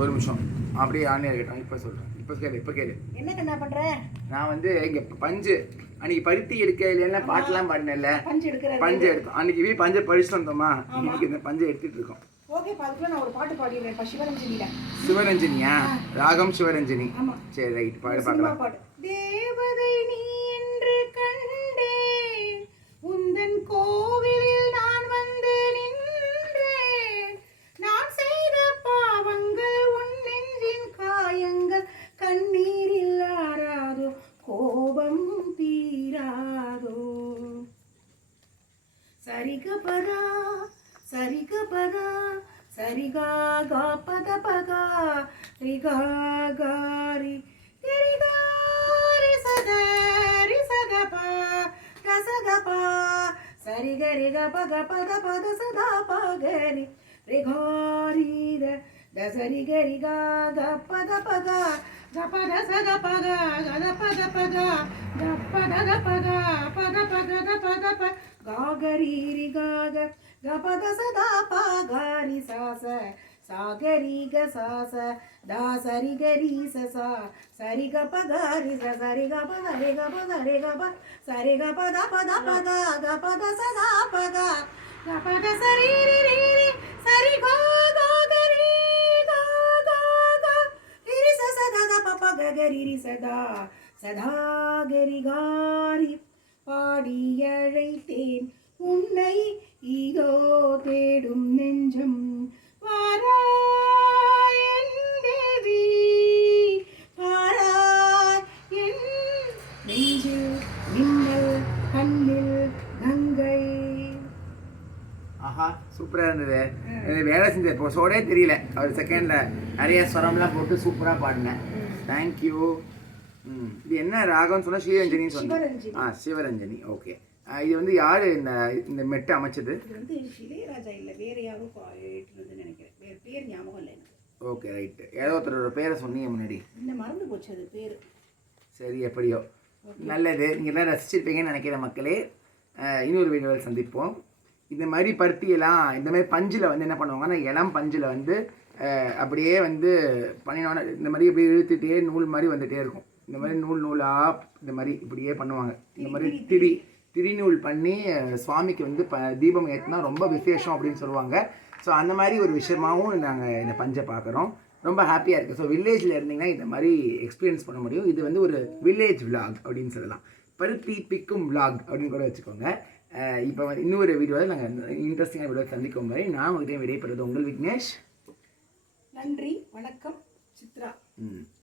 ஒரு நிமிஷம். அப்படியே ஆன்லைன் இருக்கட்டும். இப்போ சொல்கிறேன் இப்போ கேளு இப்போ கேளு. என்ன கண்ணா பண்ற? நான் வந்து இங்கே பஞ்சு. அன்னைக்கு பருத்தி எடுக்க இல்லைன்னா பாட்டெல்லாம் பாடினேன்ல பஞ்சு எடுக்கிற பஞ்சு எடுத்தோம். அன்னைக்கு போய் பஞ்சை படிச்சுட்டு வந்தோமா? இன்னைக்கு இந்த பஞ்சை எடுத்துட்டு இருக்கோம். ஓகே அதுக்குள்ள நான் ஒரு பாட்டு பாடிடுறேன். சிவரஞ்சனியில. சிவரஞ்சனியா? ராகம் சிவரஞ்சனி. சரி ரைட். பாடு பார்க்கலாம் தேவதை நீ సరిగ పద సరిగ పద సరిగా గా పద పగా రిగా గారి తిరిగారి సదరి సదప రసగప సరిగరి గప గపద పద సదా పగరి రిఘారి దసరి గరి గా గపద పగా సపద సద పద గద పద పద గప్ప గద పద పద పద పద ప. గాగరీరి గాగ గపద సదా పా గారి సాస సాగరి గ సాస దా సరి గరి స సరి గ ప గారి స సరి గ ప సరి గ ప సరి గ ప సరి గ పద పద పద గ పద సదా పద గ. పద సరి రి என் தேவி வாராய் என் நெஞ்சில் மின்னல் கண்ணில் கங்கை. ஆஹா சூப்பராக இருந்தது. வேலை செஞ்ச இப்போ சோடே தெரியல. அவர் செகண்டில் நிறைய ஸ்வரம்லாம் போட்டு சூப்பராக பாடினேன். தேங்க்யூ ம். இது என்ன ராகம்னு சொன்னால் ஸ்ரீரஞ்சனின்னு சொன்னேன். ஆ சிவரஞ்சனி. ஓகே இது வந்து யார் இந்த இந்த மெட்டு அமைச்சது? இது வந்து இளையராஜா இல்லை வேற யாரோ நினைக்கிறேன். வேற பேர் ஞாபகம் இல்லை எனக்கு. ஓகே ரைட்டு ஏதோ ஒருத்தரோட பேரை சொன்னீங்க முன்னாடி. இந்த மறந்து போச்சு அது பேர். சரி எப்படியோ. நல்லது. நீங்கள் எல்லாம் ரசிச்சிருப்பீங்கன்னு நினைக்கிற மக்களே இன்னொரு வீடியோவில் சந்திப்போம். இந்த மாதிரி பருத்தியெல்லாம் இந்த மாதிரி பஞ்சில் வந்து என்ன பண்ணுவாங்கன்னா இளம் பஞ்சில் வந்து அப்படியே வந்து பண்ணினோன்னா இந்த மாதிரி அப்படியே இழுத்துட்டே நூல் மாதிரி வந்துட்டே இருக்கும். இந்த மாதிரி நூல் நூலாக இந்த மாதிரி இப்படியே பண்ணுவாங்க. இந்த மாதிரி திரி திரிநூல் பண்ணி சுவாமிக்கு வந்து ப தீபம் ஏற்றினா ரொம்ப விசேஷம் அப்படின்னு சொல்லுவாங்க. ஸோ அந்த மாதிரி ஒரு விஷயமாவும் நாங்கள் இந்த பஞ்சை பார்க்குறோம் ரொம்ப ஹாப்பியாக இருக்குது ஸோ வில்லேஜில் இருந்தீங்கன்னா இந்த மாதிரி எக்ஸ்பீரியன்ஸ் பண்ண முடியும். இது வந்து ஒரு வில்லேஜ் vlog அப்படின்னு சொல்லலாம். பருத்தி பிக்கும் vlog அப்படின்னு கூட வச்சுக்கோங்க. இப்போ இன்னொரு வீடியோவில் நாங்கள் இன்ட்ரெஸ்டிங்கான வீடியோ சந்திக்கும் வரை நான் உங்கள்கிட்ட விடைபெறுவது உங்கள் விக்னேஷ். நன்றி வணக்கம் சித்ரா.